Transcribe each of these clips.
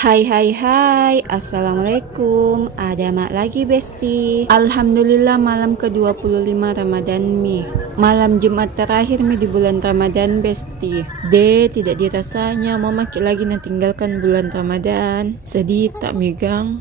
Hai hai hai, Assalamualaikum. Ada mak lagi besti. Alhamdulillah malam ke-25 Ramadan mi. Malam Jumat terakhir mi di bulan Ramadan besti. Tidak dirasanya mau makin lagi nak tinggalkan bulan Ramadan. Sedih tak megang.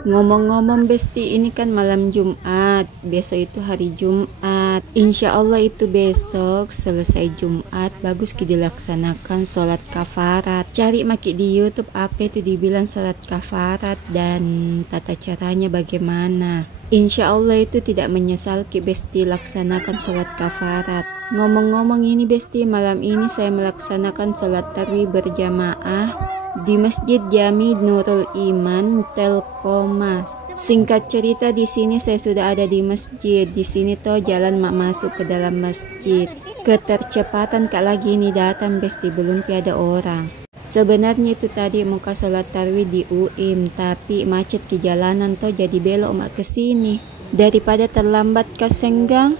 Ngomong-ngomong besti, ini kan malam Jumat, besok itu hari Jumat. Insya Allah itu besok selesai Jumat bagus dilaksanakan sholat kafarat. Cari maki di YouTube apa itu dibilang sholat kafarat dan tata caranya bagaimana. Insya Allah itu tidak menyesal besti laksanakan sholat kafarat. Ngomong-ngomong ini besti, malam ini saya melaksanakan sholat tarawih berjamaah di Masjid Jami Nurul Iman Telkomas. Singkat cerita, di sini saya sudah ada di masjid. Di sini toh jalan mak masuk ke dalam masjid. Ketercepatan kak lagi ini datang besti, belum ada orang. Sebenarnya itu tadi muka sholat tarawih di UIM, tapi macet di jalanan toh jadi belok mak ke sini. Daripada terlambat ke Senggang,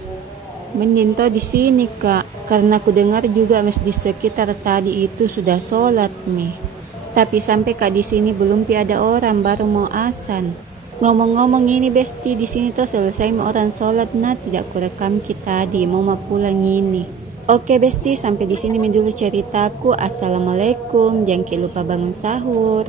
mending toh di sini kak. Karena aku dengar juga masjid sekitar tadi itu sudah sholat mi. Tapi sampai kak di sini belum ada orang, baru mau azan. Ngomong-ngomong ini besti, di sini tuh selesai mau orang sholat nah tidak kurekam kita tadi mau pulang ini. Oke besti, sampai di sini dulu ceritaku. Assalamualaikum, jangan lupa bangun sahur.